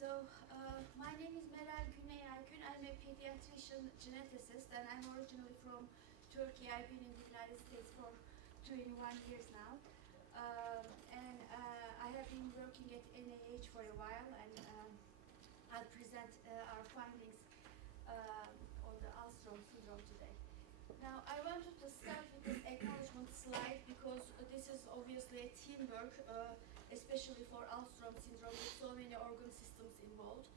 My name is Meral Gunay-Aygun. I'm a pediatrician geneticist, and I'm originally from Turkey. I've been in the United States for 21 years now. I have been working at NIH for a while, and I'll present our findings on the Alström syndrome today. Now, I wanted to start with this acknowledgement slide because this is obviously a teamwork, especially for Alström syndrome with so many organ systems involved.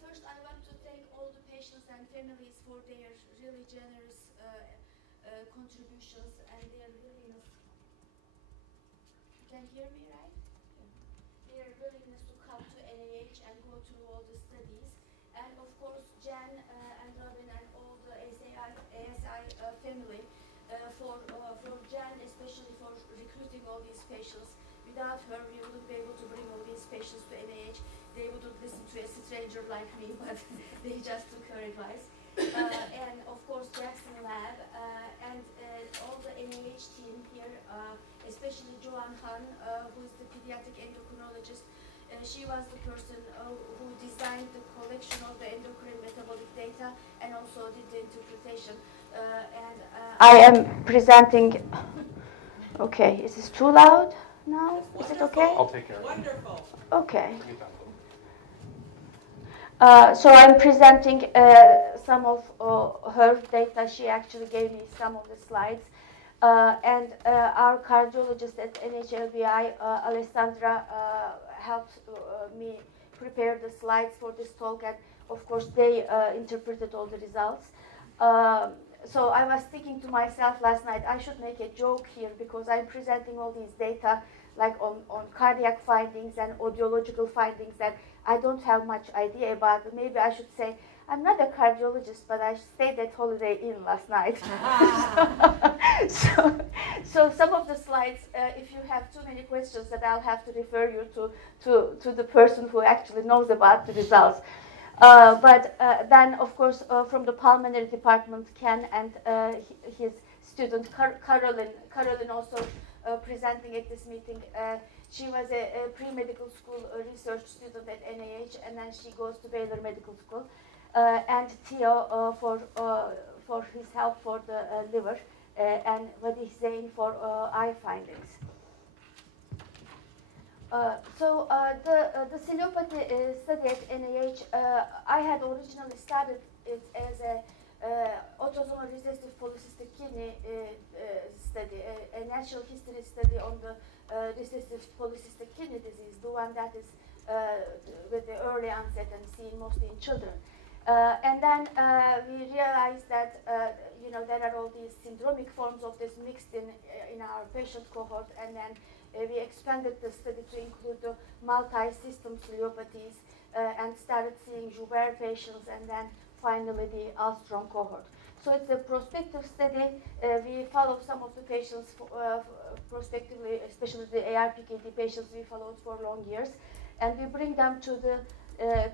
First, I want to thank all the patients and families for their really generous contributions and their willingness. You can hear me, right? Yeah. Their willingness to come to NIH and go through all the studies. And of course, Jan and Robin and all the ASI family for Jan, especially for recruiting all these patients. Without her, we wouldn't be able to bring all these patients to NIH. They wouldn't listen to a stranger like me, but they just took her advice. And of course, Jackson Lab and all the NIH team here, especially Joanne Han, who is the pediatric endocrinologist. She was the person who designed the collection of the endocrine metabolic data and also did the interpretation. I am presenting. Okay, is this too loud now? Is it okay? I'll take care of it. Wonderful. Okay. So I'm presenting some of her data. She actually gave me some of the slides. Our cardiologist at NHLBI, Alessandra, helped me prepare the slides for this talk, and of course they interpreted all the results. So I was thinking to myself last night, I should make a joke here because I'm presenting all these data like on cardiac findings and audiological findings that I don't have much idea about. Maybe I should say, I'm not a cardiologist, but I stayed at Holiday Inn last night. So some of the slides, if you have too many questions, that I'll have to refer you to the person who actually knows about the results. But then, of course, from the pulmonary department, Ken and his student Carolyn also presenting at this meeting. She was a pre-medical school research student at NIH, and then she goes to Baylor Medical School. And Theo for his help for the liver, and Vadih Zain for eye findings. The Cilopathy study at NIH, I had originally started it as a autosomal recessive polycystic kidney study, a natural history study on the recessive polycystic kidney disease, the one that is with the early onset and seen mostly in children. And then we realized that there are all these syndromic forms of this mixed in our patient cohort, and then we expanded the study to include the multi-system Cilopathies and started seeing Joubert patients, and then finally the Alstrom cohort. So it's a prospective study. We follow some of the patients prospectively, especially the ARPKD patients we followed for long years, and we bring them to the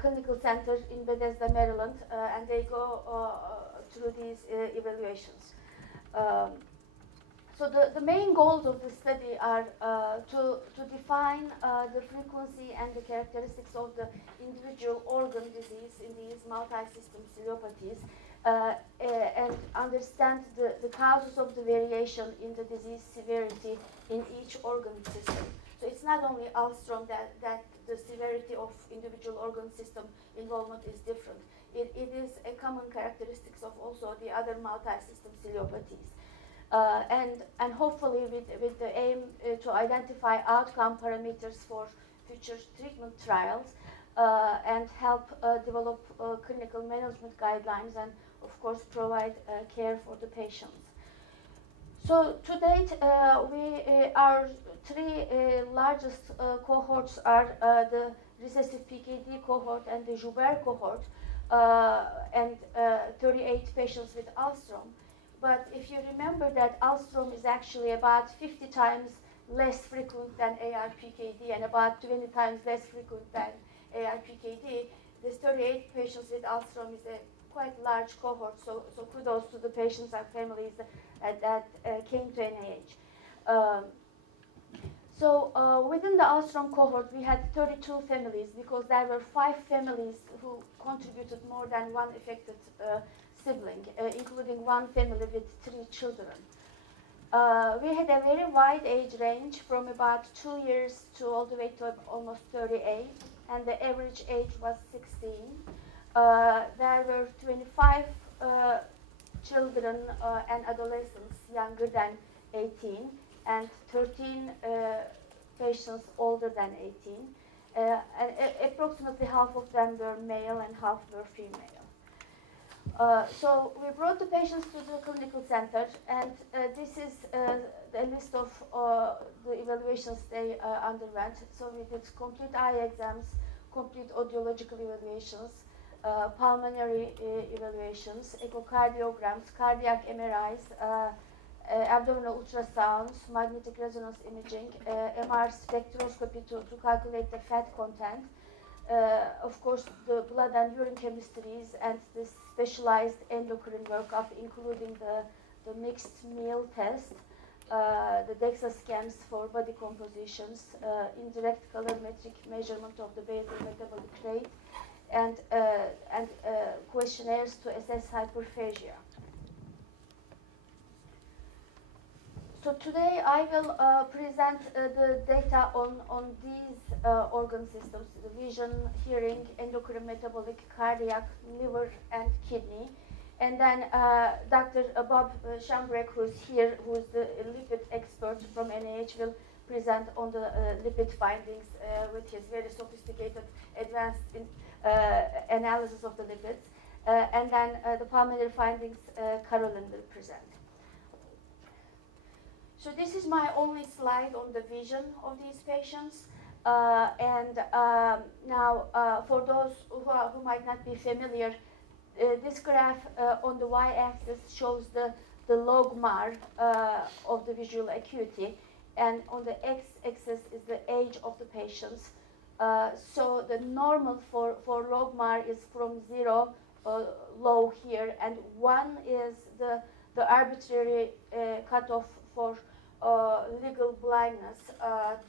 clinical center in Bethesda, Maryland, and they go through these evaluations. So the main goals of the study are to define the frequency and the characteristics of the individual organ disease in these multi-system Cilopathies, and understand the causes of the variation in the disease severity in each organ system. So it's not only Alstrom that the severity of individual organ system involvement is different. It is a common characteristics of also the other multi-system Cilopathies. And hopefully with the aim to identify outcome parameters for future treatment trials and help develop clinical management guidelines and of course provide care for the patients. So to date, our three largest cohorts are the recessive PKD cohort and the Joubert cohort, and 38 patients with Alstrom. But if you remember that Alstrom is actually about 50 times less frequent than ARPKD and about 20 times less frequent than ARPKD, this 38 patients with Alstrom is a quite large cohort, so kudos to the patients and families that came to NIH. So within the Alstrom cohort, we had 32 families because there were 5 families who contributed more than one affected sibling, including one family with 3 children. We had a very wide age range from about 2 years to all the way to almost 38, and the average age was 16. There were 25 children and adolescents younger than 18, and 13 patients older than 18. And approximately half of them were male and half were female. So we brought the patients to the clinical center, and this is a list of the evaluations they underwent. So we did complete eye exams, complete audiological evaluations, pulmonary evaluations, echocardiograms, cardiac MRIs, abdominal ultrasounds, magnetic resonance imaging, MR spectroscopy to calculate the fat content, of course the blood and urine chemistries, and the specialized endocrine workup, including the mixed meal test, the DEXA scans for body compositions, indirect colorimetric measurement of the basal metabolic rate, and questionnaires to assess hyperphagia. So today I will present the data on these organ systems: the vision, hearing, endocrine, metabolic, cardiac, liver, and kidney. And then Dr. Bob Shambrek, who's here, who's the lipid expert from NIH, will present on the lipid findings with his very sophisticated, advanced analysis of the lipids. And then the pulmonary findings, Carolyn will present. So this is my only slide on the vision of these patients. Now, for those who might not be familiar, this graph on the y-axis shows the logMAR of the visual acuity, and on the x-axis is the age of the patients. So the normal for logMAR is from 0, low here, and 1 is the arbitrary cutoff for legal blindness,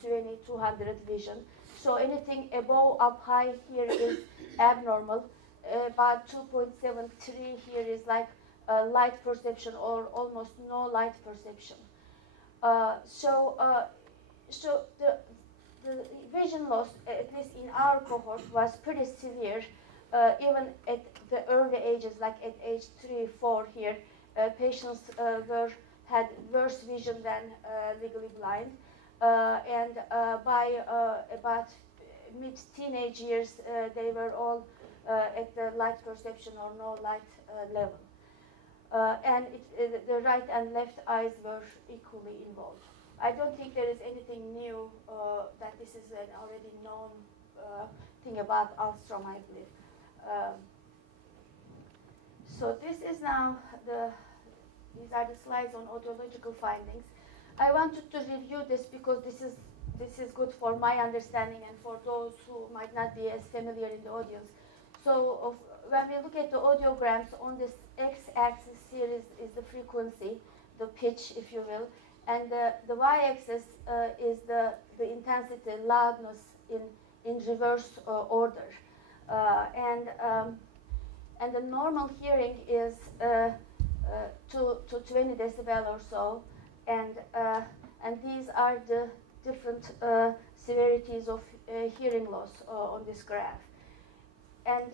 20/200 vision. So anything above up high here is abnormal. About 2.73 here is like light perception or almost no light perception. So the vision loss, at least in our cohort, was pretty severe. Even at the early ages, like at age 3, 4 here, patients had worse vision than legally blind. And by about mid-teenage years, they were all at the light perception or no light level. And the right and left eyes were equally involved. I don't think there is anything new, that this is an already known thing about Alstrom, I believe. So this is now these are the slides on audiological findings. I wanted to review this because this is good for my understanding and for those who might not be as familiar in the audience. So when we look at the audiograms, on this x-axis here is the frequency, the pitch, if you will, and the y-axis is the intensity, loudness in reverse order, and the normal hearing is to 20 decibel or so, and these are the different severities of hearing loss on this graph. And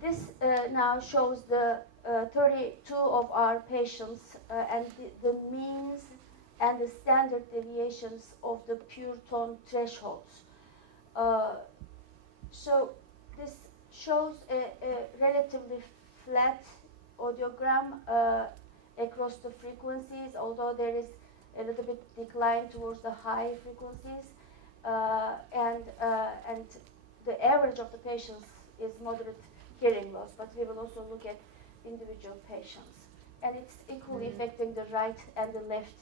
this now shows the 32 of our patients and the means and the standard deviations of the pure tone thresholds. So this shows a relatively flat audiogram across the frequencies, although there is a little bit decline towards the high frequencies, and the average of the patients is moderate hearing loss, but we will also look at individual patients. And it's equally affecting the right and the left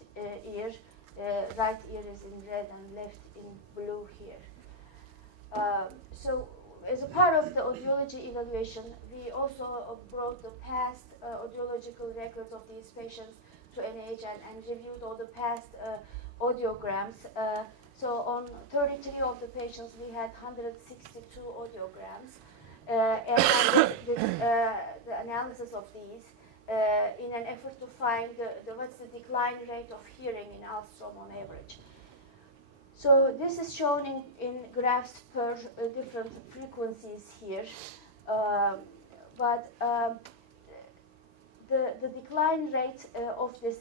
ear. Right ear is in red and left in blue here. So as a part of the audiology evaluation, we also brought the past audiological records of these patients to NIH and reviewed all the past audiograms. So on 33 of the patients, we had 162 audiograms. And the analysis of these in an effort to find what's the decline rate of hearing in Alstrom on average. So this is shown in graphs per different frequencies here. The decline rate of this,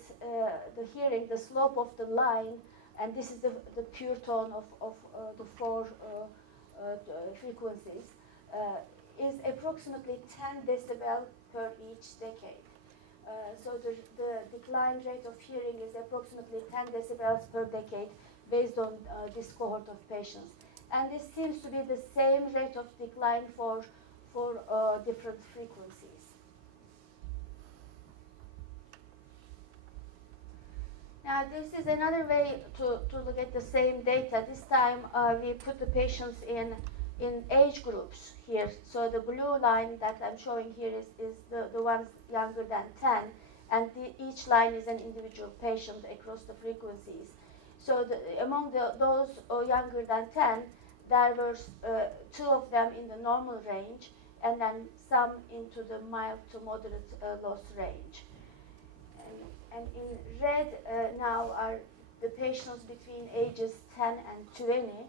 the hearing, the slope of the line, and this is the pure tone of the four frequencies, is approximately 10 decibel per each decade. So the decline rate of hearing is approximately 10 decibels per decade based on this cohort of patients. And this seems to be the same rate of decline for different frequencies. Now, this is another way to look at the same data. This time, we put the patients in age groups here. So the blue line that I'm showing here is the ones younger than 10, and each line is an individual patient across the frequencies. So among those younger than 10, there were 2 of them in the normal range, and then some into the mild to moderate loss range. And in red now are the patients between ages 10 and 20.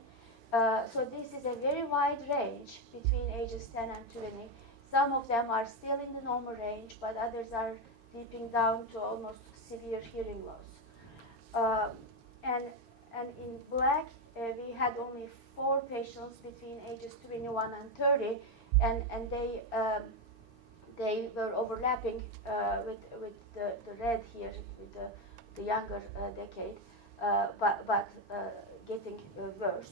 So this is a very wide range between ages 10 and 20. Some of them are still in the normal range, but others are dipping down to almost severe hearing loss. And in black, we had only 4 patients between ages 21 and 30, and they were overlapping with the red here, with the younger decade, but getting worse.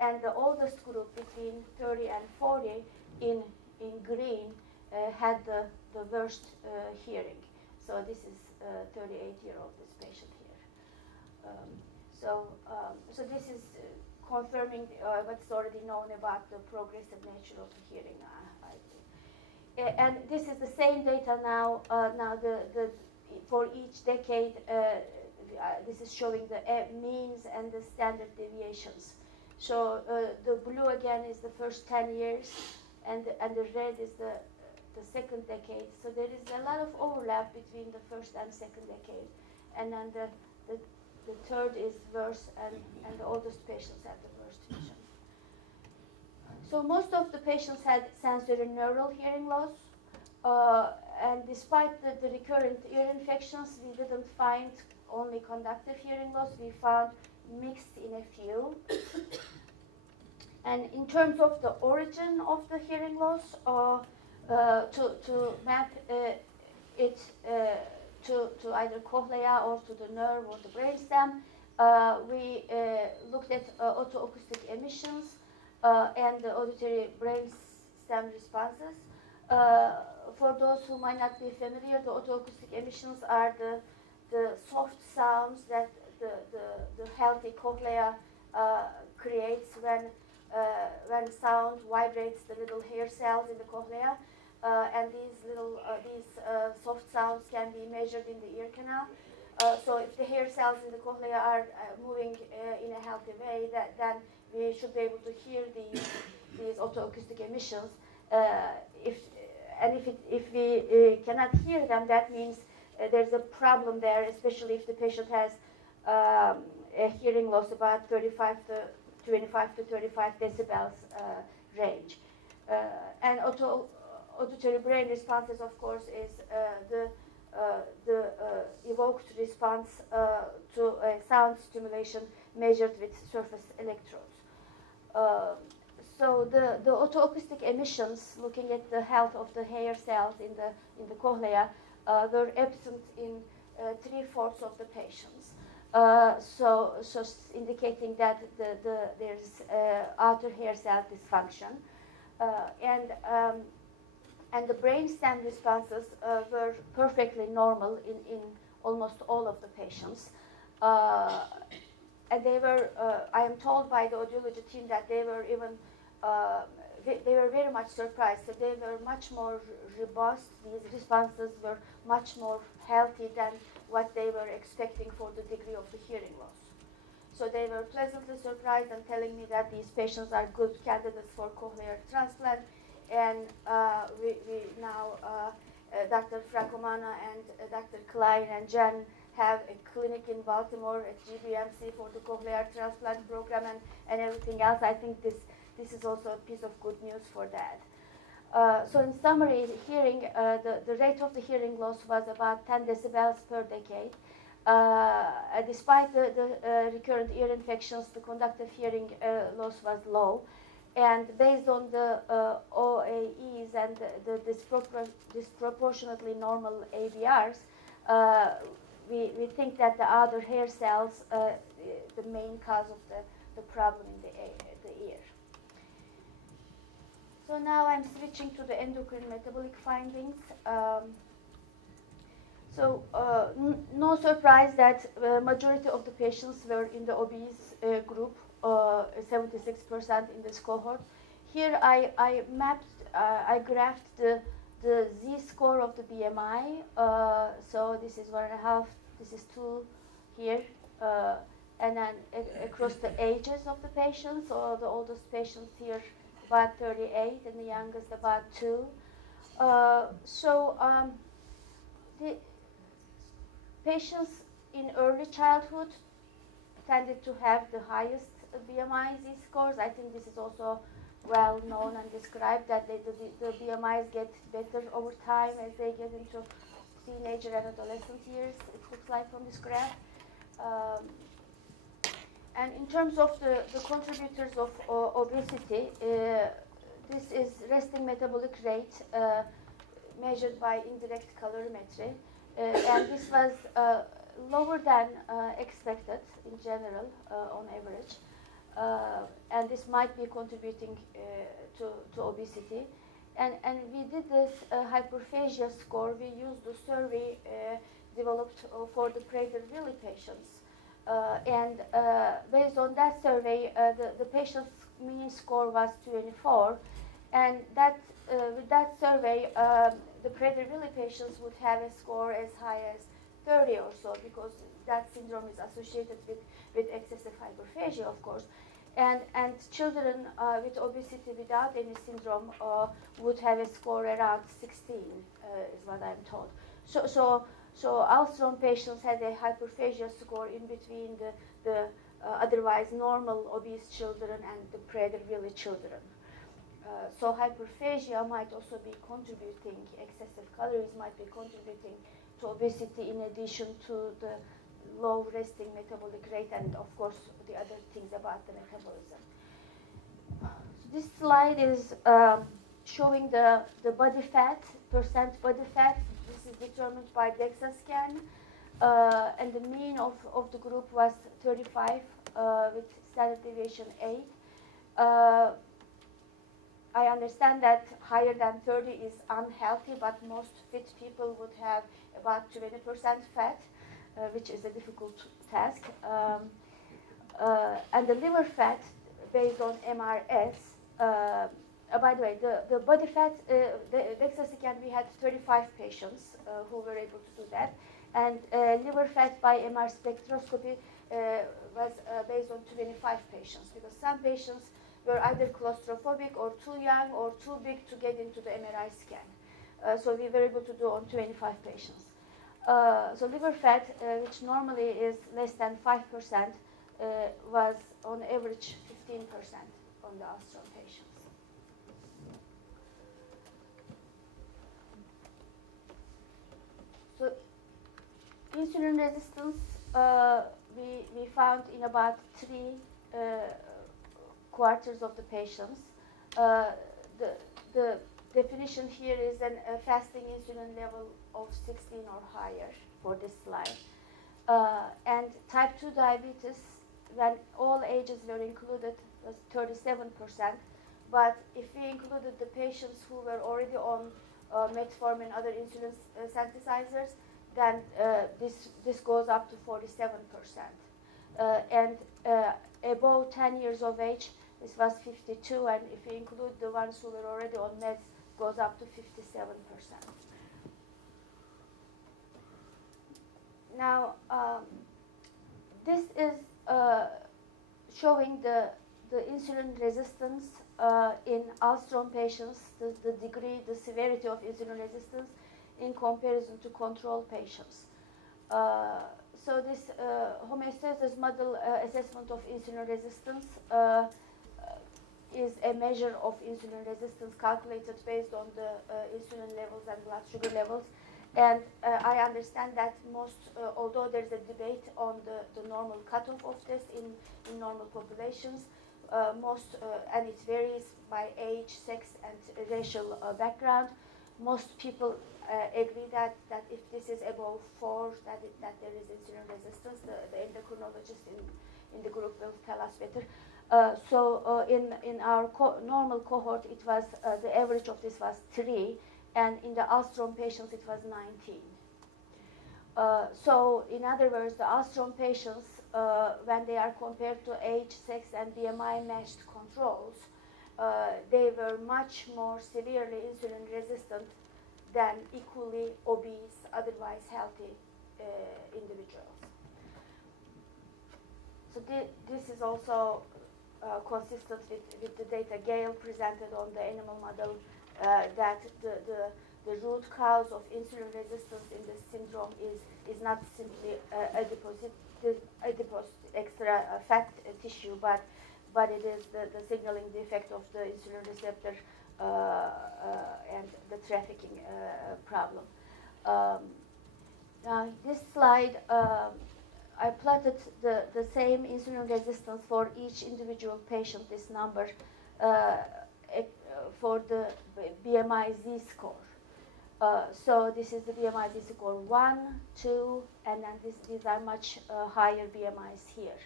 And the oldest group between 30 and 40 in green had the worst hearing. So this is 38-year-old, this patient here. So this is confirming what's already known about the progressive nature of the hearing, I believe. And this is the same data now. Now for each decade, this is showing the means and the standard deviations. So the blue again is the first 10 years, and the red is the second decade. So there is a lot of overlap between the first and second decade, and then the third is worse, and the oldest patients have the worst vision. So most of the patients had sensory neural hearing loss, and despite the recurrent ear infections, we didn't find only conductive hearing loss. We found mixed in a few. And in terms of the origin of the hearing loss, to map it to either cochlea or to the nerve or the brainstem, we looked at autoacoustic emissions and the auditory brainstem responses. For those who might not be familiar, the autoacoustic emissions are the soft sounds that the healthy cochlea creates when sound vibrates the little hair cells in the cochlea, and these soft sounds can be measured in the ear canal. So if the hair cells in the cochlea are moving in a healthy way, then we should be able to hear these autoacoustic emissions. If we cannot hear them, that means there's a problem there, especially if the patient has a hearing loss about 25 to 35 decibels range. And auditory brain responses, of course, is the evoked response to sound stimulation measured with surface electrodes. So the autoacoustic emissions, looking at the health of the hair cells in the cochlea, were absent in 3/4 of the patients. So indicating that there's outer hair cell dysfunction, and the brainstem responses were perfectly normal in almost all of the patients. And they were, I am told by the audiology team that they were even, they were very much surprised that they were much more robust. These responses were much more healthy than what they were expecting for the degree of the hearing loss. So they were pleasantly surprised and telling me that these patients are good candidates for cochlear transplant. And we now, Dr. Fracomana and Dr. Klein and Jen have a clinic in Baltimore at GBMC for the cochlear transplant program and everything else. I think this is also a piece of good news for that. So in summary, hearing, the rate of the hearing loss was about 10 decibels per decade. Despite the recurrent ear infections, the conductive hearing loss was low. And based on the OAEs and the disproportionately normal ABRs, we think that the outer hair cells, the main cause of the problem in the ear. So now I'm switching to the endocrine metabolic findings. No surprise that majority of the patients were in the obese group, 76% in this cohort. Here I mapped, I graphed the Z-score of the BMI. So this is 1.5, this is 2 here, and then across the ages of the patients. So the oldest patients here about 38 and the youngest about 2. The patients in early childhood tended to have the highest BMI Z-scores. I think this is also well known and described that the BMIs get better over time as they get into teenager and adolescent years, it looks like from this graph. And in terms of the contributors of obesity, this is resting metabolic rate measured by indirect calorimetry. And this was lower than expected in general on average. And this might be contributing to obesity. And we did this hyperphagia score. We used the survey developed for the Prader-Willi patients. And based on that survey, the patient's mean score was 24. And that with that survey, the Prader-Willi patients would have a score as high as 30 or so, because that syndrome is associated with excessive hyperphagia, of course. And children with obesity without any syndrome would have a score around 16, is what I'm told. So Alstrom patients had a hyperphagia score in between the otherwise normal obese children and the Prader-Willi children. So hyperphagia might also be contributing, excessive calories might be contributing to obesity in addition to the low resting metabolic rate and of course the other things about the metabolism. So this slide is showing the body fat, percent body fat. This is determined by DEXA scan, and the mean of the group was 35 with standard deviation 8. I understand that higher than 30 is unhealthy, but most fit people would have about 20% fat, which is a difficult task. And the liver fat, based on MRS, by the way, the body fat, the DEXA scan, we had 35 patients who were able to do that. And liver fat by MR spectroscopy was based on 25 patients, because some patients were either claustrophobic or too young or too big to get into the MRI scan. So we were able to do on 25 patients. So liver fat, which normally is less than 5%, was on average 15% on the Alström patients. So insulin resistance, we found in about 3 quarters of the patients. The definition here is a fasting insulin level of 16 or higher for this slide. And type 2 diabetes, when all ages were included, was 37%. But if we included the patients who were already on metformin and other insulin synthesizers, then this goes up to 47%. And above 10 years of age, this was 52, and if we include the ones who were already on meds, goes up to 57%. Now, this is showing the insulin resistance in Alstrom patients, the degree, the severity of insulin resistance in comparison to control patients. So this homeostasis model assessment of insulin resistance is a measure of insulin resistance calculated based on the insulin levels and blood sugar levels. And I understand that although there's a debate on the normal cutoff of this in normal populations, and it varies by age, sex, and racial background, most people agree that if this is above 4, that there is insulin resistance. The endocrinologist in the group will tell us better. So in our normal cohort, it was the average of this was 3, and in the Alstrom patients, it was 19. So in other words, the Alstrom patients, when they are compared to age, sex, and BMI matched controls, they were much more severely insulin resistant than equally obese, otherwise healthy individuals. So this is also consistent with the data Gail presented on the animal model, that the root cause of insulin resistance in this syndrome is not simply adipose extra fat tissue, but it is the signaling defect of the insulin receptor and the trafficking problem. Now this slide, I plotted the same insulin resistance for each individual patient, this number, for the BMI Z-score. So this is the BMI Z-score 1, 2, and then these are much higher BMIs here.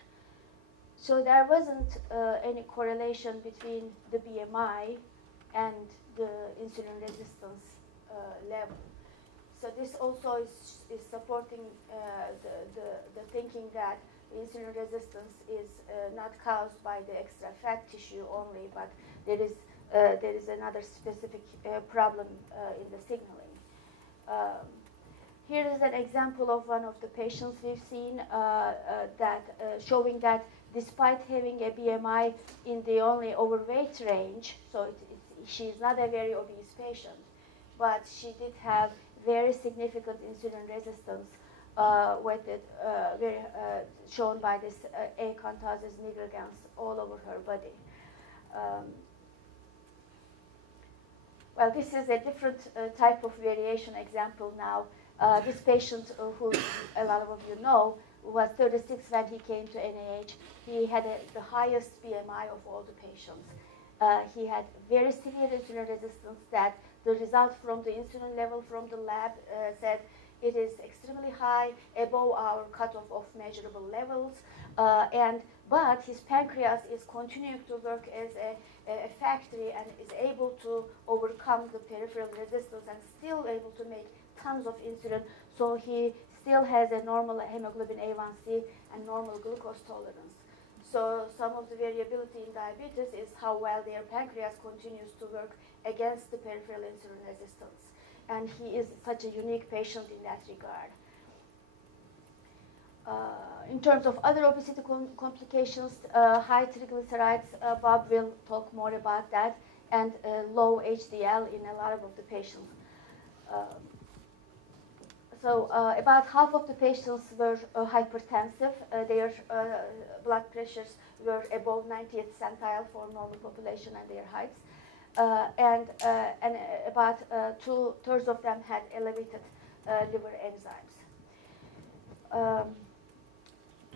So there wasn't any correlation between the BMI and the insulin resistance level. So this also is supporting the thinking that insulin resistance is not caused by the extra fat tissue only, but there is another specific problem in the signaling. Here is an example of one of the patients we've seen showing that despite having a BMI in the only overweight range, so she's not a very obese patient, but she did have very significant insulin resistance shown by this achondrosis nigricans all over her body. Well, this is a different type of variation example now. This patient, who a lot of you know, was 36 when he came to NIH. He had the highest BMI of all the patients. He had very severe insulin resistance that the result from the insulin level from the lab said it is extremely high, above our cutoff of measurable levels, but his pancreas is continuing to work as a factory and is able to overcome the peripheral resistance and still able to make tons of insulin. So he still has a normal hemoglobin A1C and normal glucose tolerance. So some of the variability in diabetes is how well their pancreas continues to work against the peripheral insulin resistance. And he is such a unique patient in that regard. In terms of other obesity complications, high triglycerides, Bob will talk more about that, and low HDL in a lot of the patients. So about half of the patients were hypertensive. Their blood pressures were above 90th centile for normal population and their heights. And about 2/3 of them had elevated liver enzymes.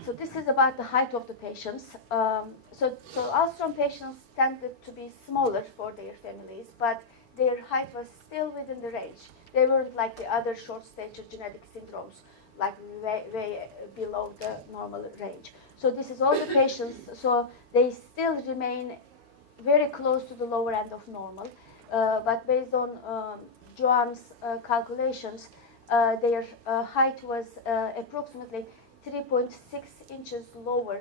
So this is about the height of the patients. So Alstrom patients tended to be smaller for their families, but their height was still within the range. They weren't like the other short stature genetic syndromes, like way below the normal range. So this is all the patients, so they still remain very close to the lower end of normal. But based on Joan's calculations, their height was approximately 3.6 inches lower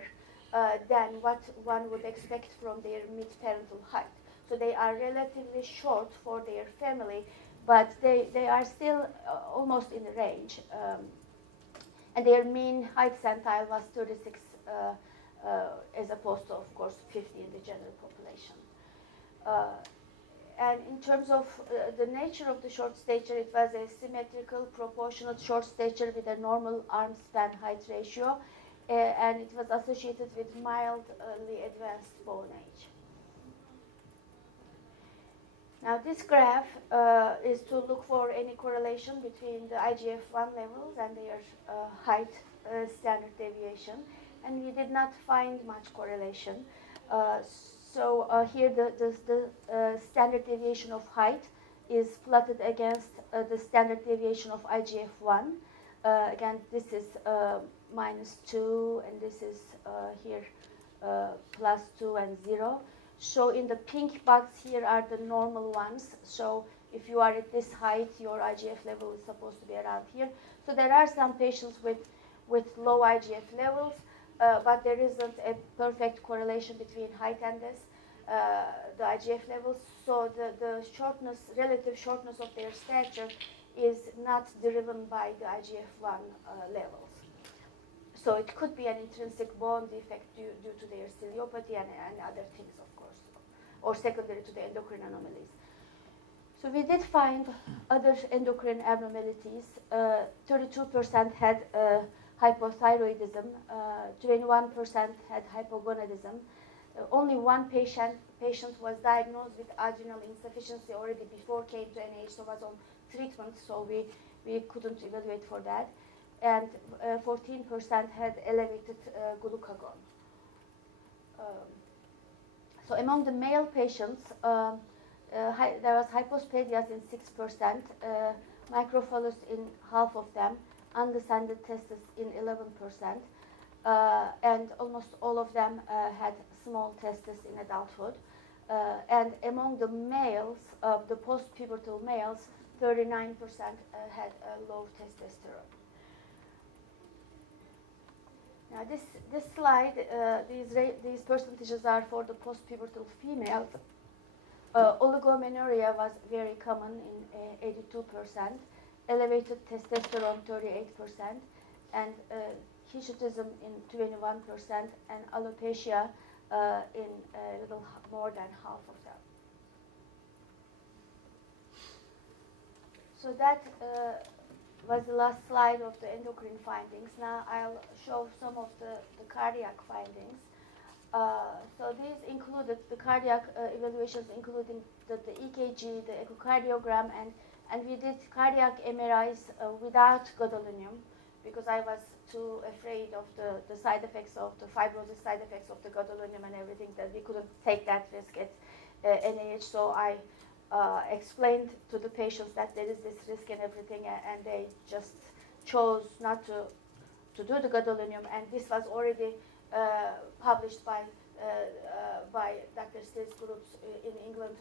than what one would expect from their mid-parental height. So they are relatively short for their family, but they are still almost in the range. And their mean height centile was 36 as opposed to, of course, 50 in the general population. And in terms of the nature of the short stature, it was a symmetrical, proportional short stature with a normal arm span height ratio, and it was associated with mildly advanced bone age. Now this graph is to look for any correlation between the IGF-1 levels and their height standard deviation, and we did not find much correlation. So here the standard deviation of height is plotted against the standard deviation of IGF-1. Again, this is -2, and this is here +2 and 0. So in the pink box here are the normal ones. So if you are at this height, your IGF level is supposed to be around here. So there are some patients with low IGF levels, but there isn't a perfect correlation between height and this, the IGF levels. So the shortness, relative shortness of their stature is not driven by the IGF-1 levels. So it could be an intrinsic bone defect due to their ciliopathy and other things, of course, or secondary to the endocrine anomalies. So we did find other endocrine abnormalities. 32% had hypothyroidism, 21% had hypogonadism. Only one patient was diagnosed with adrenal insufficiency already before came to NIH, so was on treatment, so we couldn't evaluate for that. And 14% had elevated glucagon. So among the male patients, there was hypospadias in 6%, microphalus in half of them, undescended testes in 11%, and almost all of them had small testes in adulthood. And among the males, the post-pubertal males, 39% had low testosterone. Now this slide, these percentages are for the post-pubertal females. Oligomenorrhea was very common in 82%, elevated testosterone 38%, and hirsutism in 21%, and alopecia in a little more than half of them. So that was the last slide of the endocrine findings. Now I'll show some of the cardiac findings. So these included the cardiac evaluations, including the EKG, the echocardiogram, and we did cardiac MRIs without gadolinium, because I was too afraid of the side effects of the fibrosis side effects of the gadolinium and everything, that we couldn't take that risk at NIH. So I explained to the patients that there is this risk and everything, and they just chose not to do the gadolinium. And this was already published by Dr. Steele's groups in England,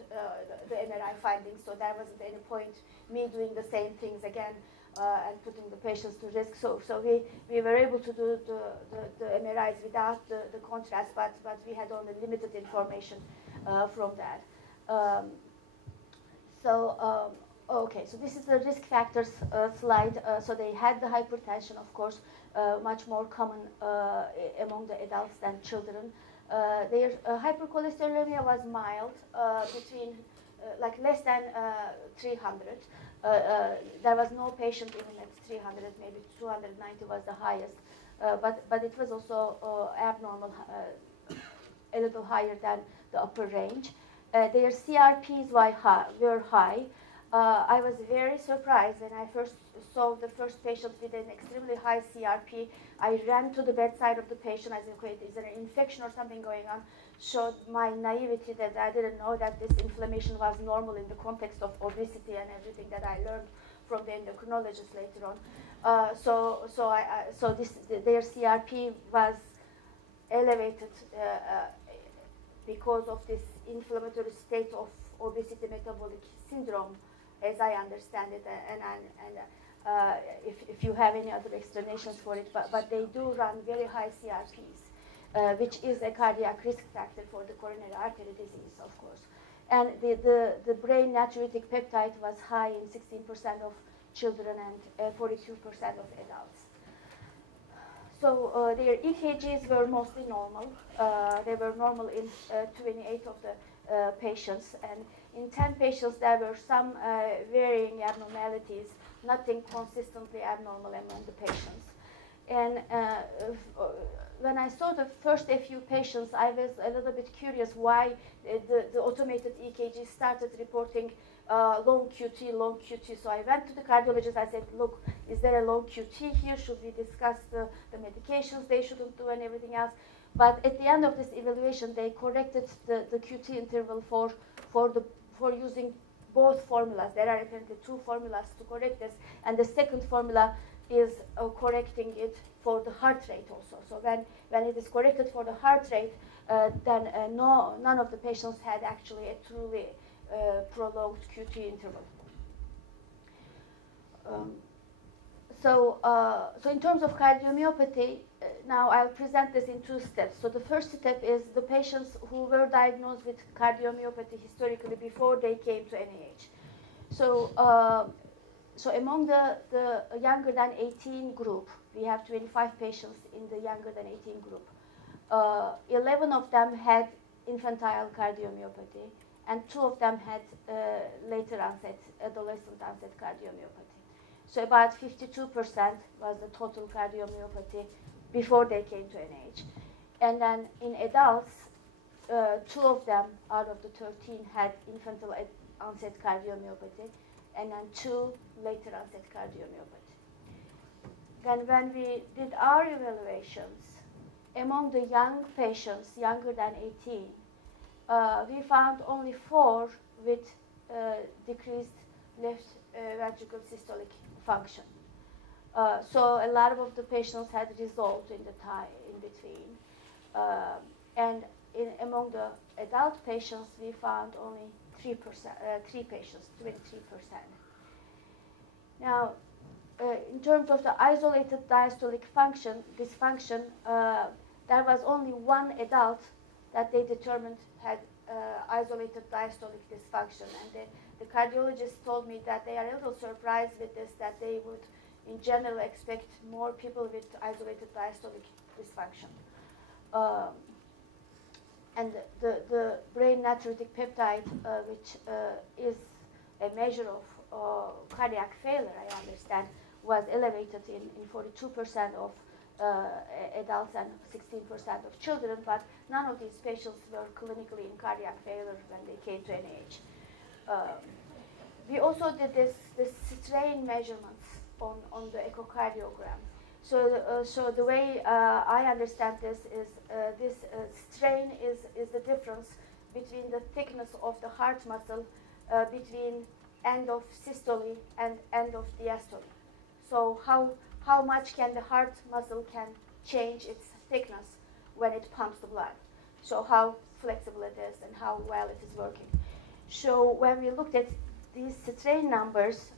the MRI findings. So there wasn't any point me doing the same things again and putting the patients to risk. So we were able to do the MRIs without the contrast, but we had only limited information from that. Okay, so this is the risk factors slide. So they had the hypertension, of course, much more common among the adults than children. Their hypercholesterolemia was mild, between like less than 300. There was no patient even at 300, maybe 290 was the highest, but it was also abnormal, a little higher than the upper range. Their CRPs were high. I was very surprised when I first saw the first patient with an extremely high CRP. I ran to the bedside of the patient. I said, "Okay, is there an infection or something going on?" Showed my naivety that I didn't know that this inflammation was normal in the context of obesity and everything that I learned from the endocrinologist later on. Their CRP was elevated because of this inflammatory state of obesity metabolic syndrome, as I understand it, if you have any other explanations for it, but they do run very high CRPs, which is a cardiac risk factor for the coronary artery disease, of course. And the brain natriuretic peptide was high in 16% of children and 42% of adults. So their EKGs were mostly normal. They were normal in 28 of the patients, and in 10 patients there were some varying abnormalities, nothing consistently abnormal among the patients. And when I saw the first few patients, I was a little bit curious why the automated EKG started reporting long QT. So I went to the cardiologist. I said, look, is there a long QT here? Should we discuss the medications they shouldn't do and everything else? But at the end of this evaluation, they corrected the QT interval for using both formulas. There are apparently two formulas to correct this, and the second formula is correcting it for the heart rate also. So when it is corrected for the heart rate, then none of the patients had actually a truly prolonged QT interval. So in terms of cardiomyopathy, now I'll present this in two steps. So the first step is the patients who were diagnosed with cardiomyopathy historically before they came to NIH. So among the younger than 18 group, we have 25 patients in the younger than 18 group. 11 of them had infantile cardiomyopathy, and 2 of them had later onset, adolescent onset cardiomyopathy. So about 52% was the total cardiomyopathy before they came to NIH. And then in adults, 2 of them out of the 13 had infantile onset cardiomyopathy, and then 2 later onset cardiomyopathy. Then when we did our evaluations, among the young patients, younger than 18, we found only 4 with decreased left ventricle systolic function. So a lot of the patients had resolved in the time in between. And among the adult patients, we found only 3 patients, 23%. Now, in terms of the isolated diastolic dysfunction, there was only 1 adult that they determined had isolated diastolic dysfunction. And the cardiologist told me that they are a little surprised with this, that they would, in general, expect more people with isolated diastolic dysfunction. And the brain natriuretic peptide, which is a measure of cardiac failure, I understand, was elevated in 42% of adults and 16% of children, but none of these patients were clinically in cardiac failure when they came to NIH. We also did this strain measurements on the echocardiogram. So the way I understand this is this strain is the difference between the thickness of the heart muscle between end of systole and end of diastole. So how much can the heart muscle can change its thickness when it pumps the blood? So how flexible it is and how well it is working. So when we looked at these strain numbers,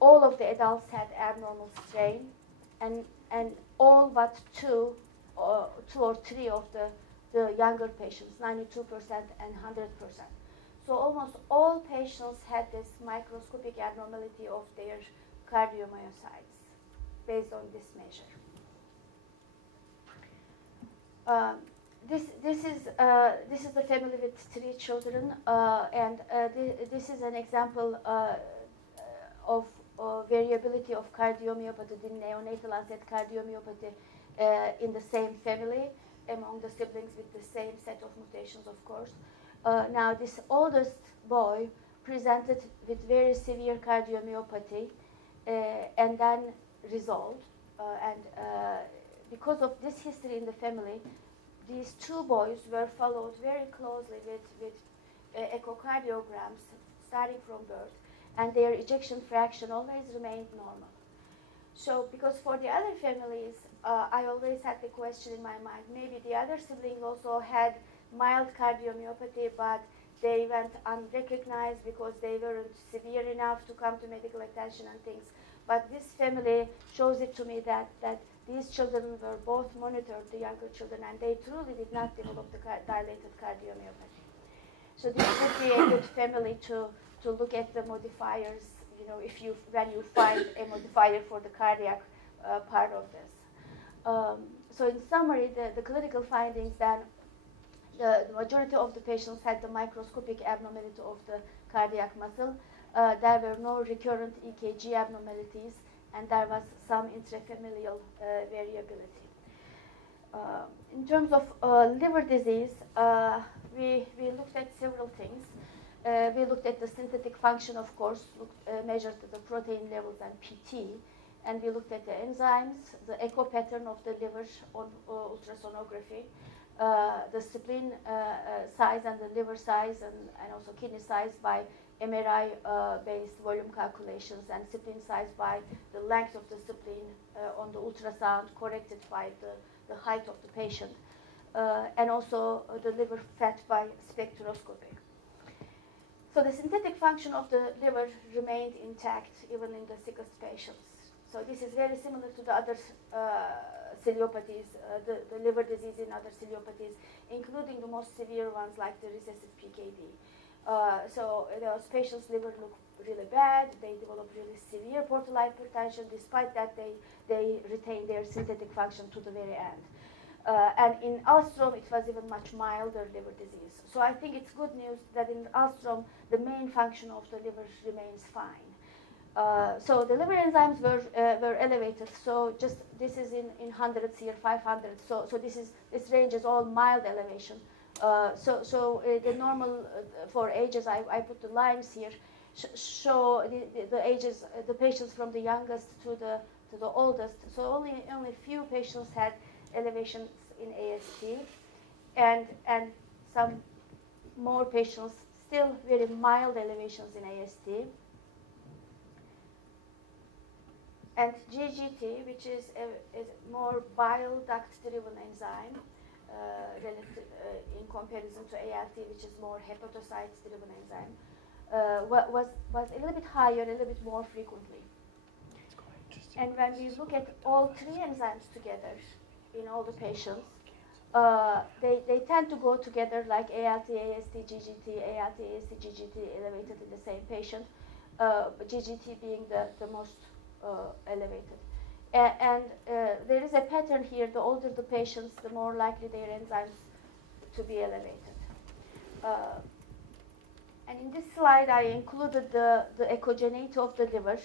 all of the adults had abnormal strain, and all but 2 or 3 of the younger patients, 92% and 100%. So almost all patients had this microscopic abnormality of their cardiomyocytes based on this measure. This is the family with 3 children, and this is an example of variability of cardiomyopathy, the neonatal onset cardiomyopathy in the same family among the siblings with the same set of mutations, of course. Now, this oldest boy presented with very severe cardiomyopathy and then resolved. Because of this history in the family, these 2 boys were followed very closely with echocardiograms starting from birth, and their ejection fraction always remained normal. So because for the other families, I always had the question in my mind, maybe the other siblings also had mild cardiomyopathy, but they went unrecognized because they weren't severe enough to come to medical attention and things. But this family shows it to me that these children were both monitored, the younger children, and they truly did not develop the dilated cardiomyopathy. So this would be a good family to look at the modifiers, when you find a modifier for the cardiac part of this. So in summary, the clinical findings then, the majority of the patients had the microscopic abnormality of the cardiac muscle. There were no recurrent EKG abnormalities, and there was some intrafamilial variability. In terms of liver disease, we looked at several things. We looked at the synthetic function, of course, measured the protein levels and PT, and we looked at the enzymes, the echo pattern of the liver on ultrasonography, the spleen size and the liver size and also kidney size by MRI-based volume calculations, and spleen size by the length of the spleen on the ultrasound corrected by the height of the patient, and also the liver fat by spectroscopy. So the synthetic function of the liver remained intact even in the sickest patients. So this is very similar to the other Cilopathies, the liver disease in other Cilopathies, including the most severe ones like the recessive PKD. So those patients' liver look really bad. They develop really severe portal hypertension. Despite that, they retain their synthetic function to the very end. And in Alström, it was even much milder liver disease. So I think it's good news that in Alström, the main function of the liver remains fine. So the liver enzymes were elevated. So just this is in hundreds here, 500. So this range is all mild elevation. So the normal for ages, I put the lines here, show the ages, the patients from the youngest to the oldest. So only few patients had elevations in AST, and some more patients still very mild elevations in AST. And GGT, which is a more bile duct-driven enzyme, in comparison to ALT, which is more hepatocyte-driven enzyme, was a little bit higher, a little bit more frequently. And when we look at all three enzymes together in all the patients, they tend to go together like ALT, AST, GGT, ALT, AST, GGT elevated in the same patient, GGT being the most elevated. And there is a pattern here. The older the patients, the more likely their enzymes to be elevated. And in this slide, I included the echogeneity of the liver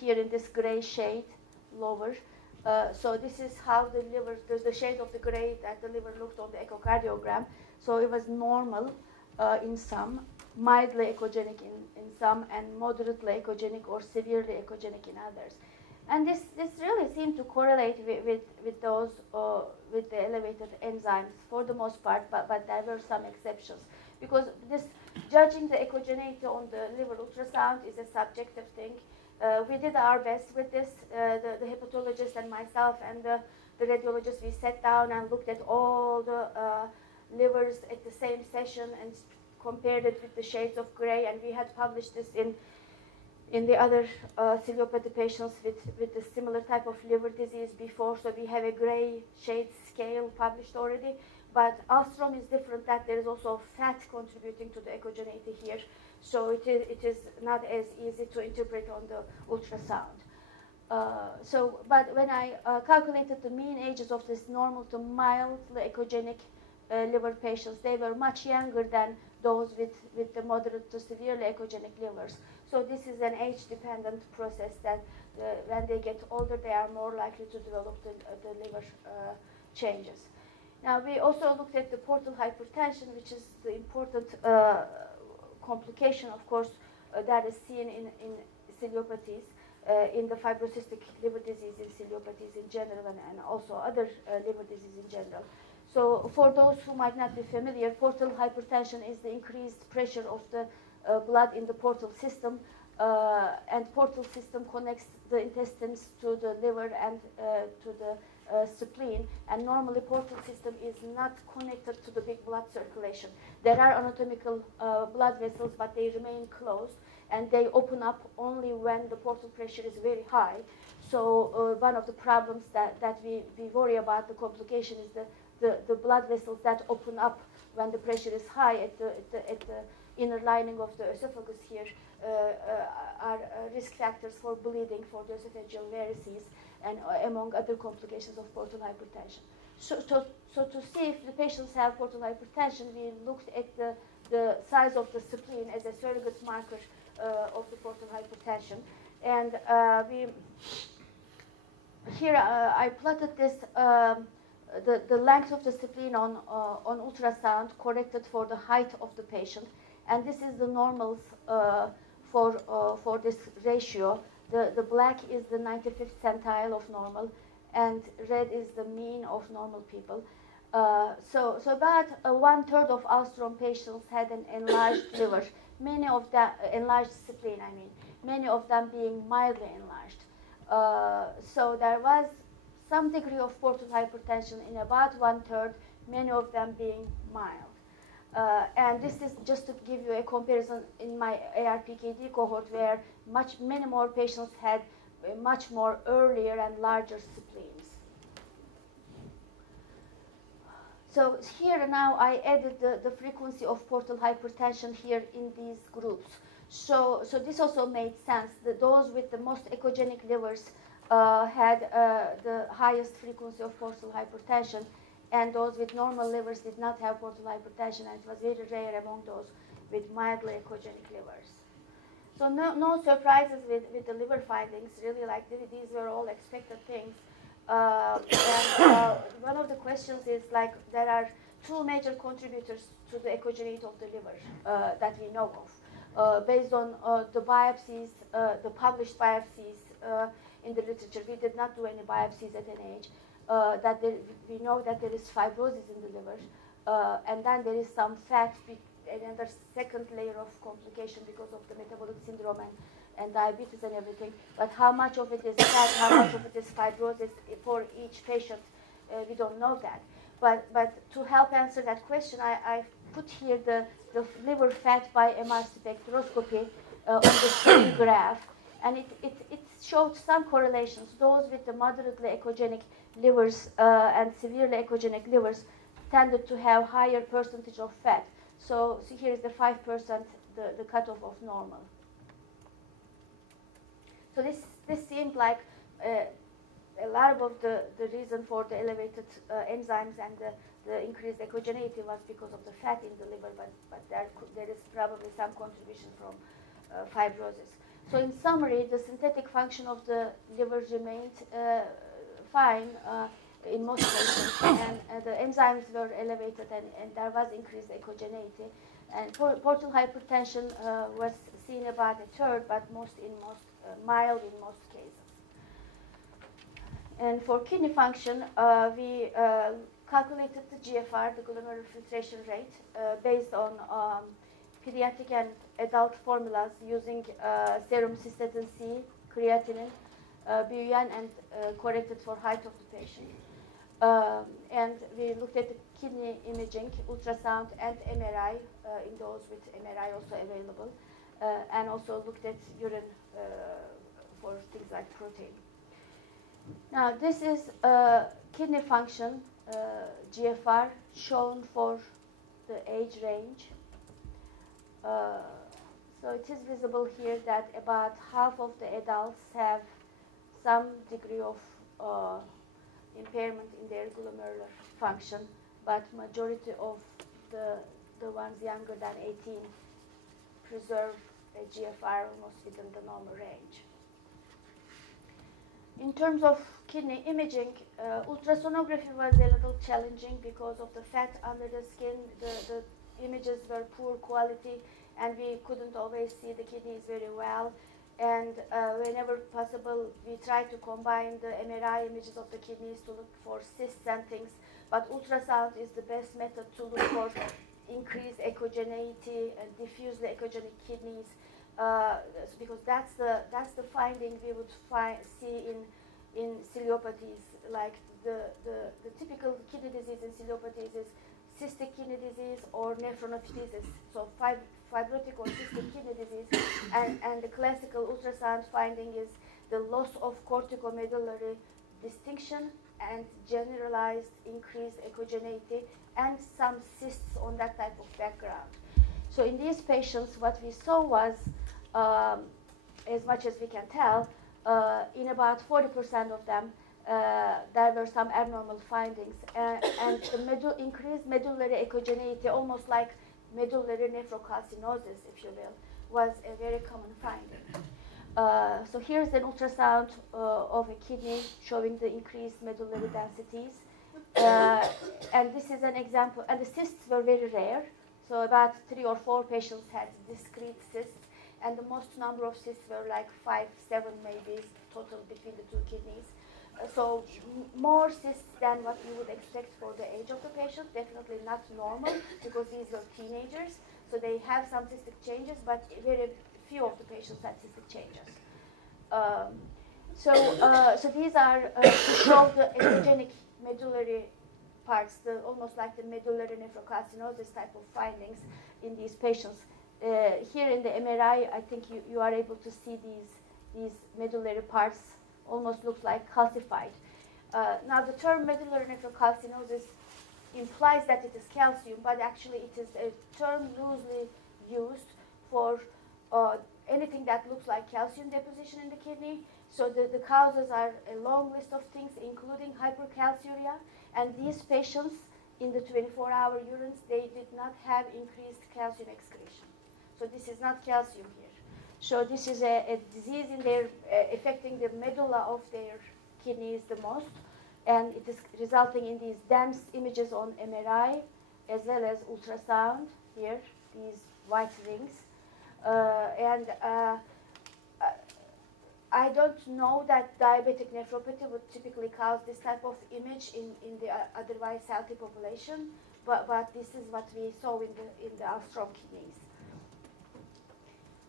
here in this gray shade lower. So this is how the liver, the shade of the gray that the liver looked on the echocardiogram. So it was normal in some, mildly echogenic in some, and moderately echogenic or severely echogenic in others. And this really seemed to correlate with those with the elevated enzymes for the most part, but there were some exceptions, because this judging the echogeneity on the liver ultrasound is a subjective thing. We did our best with this. The hepatologist and myself and the radiologist, we sat down and looked at all the livers at the same session and compared it with the shades of gray, and we had published this in the other Cilopathy patients with a similar type of liver disease before. So we have a gray shade scale published already. But Alstrom is different, that there is also fat contributing to the echogeneity here. So it is not as easy to interpret on the ultrasound. But when I calculated the mean ages of this normal to mildly echogenic liver patients, they were much younger than those with the moderate to severely echogenic livers. So this is an age-dependent process that when they get older, they are more likely to develop the liver changes. Now, we also looked at the portal hypertension, which is the important complication, of course, that is seen in Cilopathies, in the fibrocystic liver disease in Cilopathies in general, and also other liver disease in general. So for those who might not be familiar, portal hypertension is the increased pressure of the blood in the portal system, and portal system connects the intestines to the liver and to the spleen, and normally portal system is not connected to the big blood circulation. There are anatomical blood vessels, but they remain closed, and they open up only when the portal pressure is very high. So one of the problems that we worry about, the complication, is the the blood vessels that open up when the pressure is high at the inner lining of the esophagus here are risk factors for bleeding, for the esophageal varices, and among other complications of portal hypertension. So to see if the patients have portal hypertension, we looked at the size of the spleen as a surrogate marker of the portal hypertension. And here I plotted this, the length of the spleen on ultrasound corrected for the height of the patient. And this is the normals for this ratio. The black is the 95th centile of normal, and red is the mean of normal people. So about 1/3 of Alström patients had an enlarged liver, many of them enlarged spleen, I mean, many of them being mildly enlarged. So there was some degree of portal hypertension in about 1/3, many of them being mild. And this is just to give you a comparison in my ARPKD cohort, where many more patients had much more earlier and larger spleens. So here now I added the frequency of portal hypertension here in these groups. So this also made sense that those with the most echogenic livers had the highest frequency of portal hypertension, and those with normal livers did not have portal hypertension, and it was very rare among those with mildly echogenic livers. So no surprises with the liver findings, really, like these were all expected things. One of the questions is, like, there are two major contributors to the echogeneity of the liver that we know of. Based on the biopsies, the published biopsies in the literature, we did not do any biopsies at NIH, we know that there is fibrosis in the liver, and then there is some fat, another second layer of complication because of the metabolic syndrome and diabetes and everything. But how much of it is fat, how much of it is fibrosis for each patient, we don't know that. But to help answer that question, I put here the liver fat by MR spectroscopy on the same graph, and it showed some correlations. Those with the moderately echogenic livers and severely echogenic livers tended to have higher percentage of fat. So here is the 5%, the cutoff of normal. So this seemed like a lot of the reason for the elevated enzymes and the increased echogeneity was because of the fat in the liver, but there is probably some contribution from fibrosis. So in summary, the synthetic function of the liver remained fine in most patients, and the enzymes were elevated, and there was increased echogeneity. And portal hypertension was seen about 1/3, but mild in most cases. And for kidney function, we calculated the GFR, the glomerular filtration rate, based on pediatric and adult formulas using serum cystatin C, creatinine, BUN, and corrected for height of the patient. And we looked at the kidney imaging, ultrasound, and MRI in those with MRI also available, and also looked at urine for things like protein. Now, this is kidney function, GFR, shown for the age range. So it is visible here that about half of the adults have some degree of impairment in their glomerular function, but majority of the ones younger than 18 preserve a GFR almost within the normal range. In terms of kidney imaging, ultrasonography was a little challenging because of the fat under the skin. The images were poor quality, and we couldn't always see the kidneys very well. And whenever possible, we try to combine the MRI images of the kidneys to look for cysts and things. But ultrasound is the best method to look for increased echogeneity and diffusely echogenic kidneys, because that's the finding we would see in Cilopathies. Like the typical kidney disease in Cilopathies is cystic kidney disease or nephronophthisis. So fibrotic or cystic kidney disease, and the classical ultrasound finding is the loss of corticomedullary distinction and generalized increased echogeneity and some cysts on that type of background. So in these patients, what we saw was, as much as we can tell, in about 40% of them, there were some abnormal findings, and the increased medullary echogeneity, almost like medullary nephrocalcinosis, if you will, was a very common finding. So here's an ultrasound of a kidney showing the increased medullary densities. And this is an example, and the cysts were very rare. So about 3 or 4 patients had discrete cysts, and the most number of cysts were like 5, 7 maybe total between the 2 kidneys. So more cysts than what you would expect for the age of the patient, definitely not normal because these were teenagers. So they have some cystic changes, but very few of the patients had cystic changes. So these are to show the echogenic medullary parts, almost like the medullary nephrocalcinosis type of findings in these patients. Here in the MRI, I think you are able to see these medullary parts almost looks like calcified. Now the term medullary nephrocalcinosis implies that it is calcium, but actually it is a term loosely used for anything that looks like calcium deposition in the kidney. So the causes are a long list of things, including hypercalciuria, and these patients in the 24-hour urines, they did not have increased calcium excretion. So this is not calcium here. So this is a disease in their affecting the medulla of their kidneys the most, and it is resulting in these dense images on MRI as well as ultrasound here, these white rings. I don't know that diabetic nephropathy would typically cause this type of image in the otherwise healthy population, but this is what we saw in the Alstrom kidneys.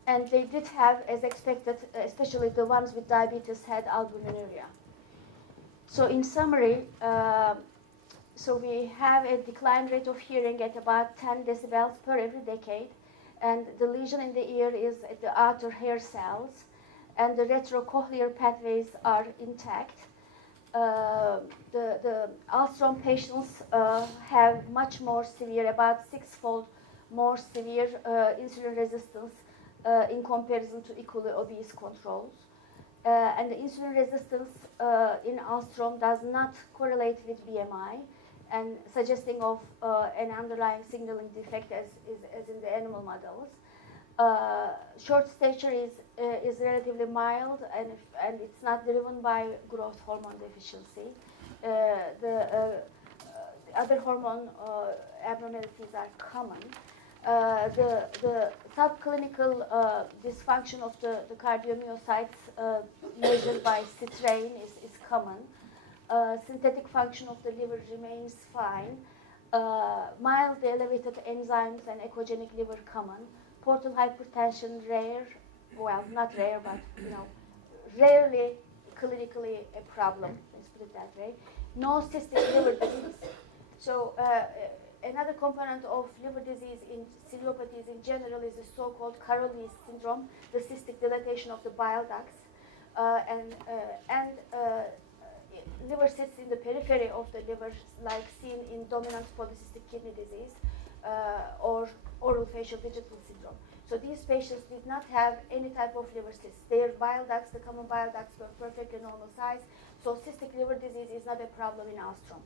And they did have, as expected, especially the ones with diabetes, had albuminuria. So in summary, so we have a decline rate of hearing at about 10 decibels per every decade, and the lesion in the ear is at the outer hair cells, and the retrocochlear pathways are intact. The Alstrom patients have much more severe, about 6-fold more severe insulin resistance in comparison to equally obese controls. And the insulin resistance in Alstrom does not correlate with BMI, and suggesting of an underlying signaling defect as in the animal models. Short stature is relatively mild, and it's not driven by growth hormone deficiency. The other hormone abnormalities are common. The subclinical dysfunction of the cardiomyocytes measured by strain is common. Synthetic function of the liver remains fine. Mildly elevated enzymes and echogenic liver common. Portal hypertension rare, well, not rare, but rarely clinically a problem. Let's put it that way. No cystic liver disease. So another component of liver disease in Cilopathies in general is the so-called Caroli's syndrome, the cystic dilatation of the bile ducts, and liver cysts in the periphery of the liver, like seen in dominant polycystic kidney disease or oral facial digital syndrome. So these patients did not have any type of liver cysts. Their bile ducts, the common bile ducts, were perfectly normal size. So cystic liver disease is not a problem in Alstrom.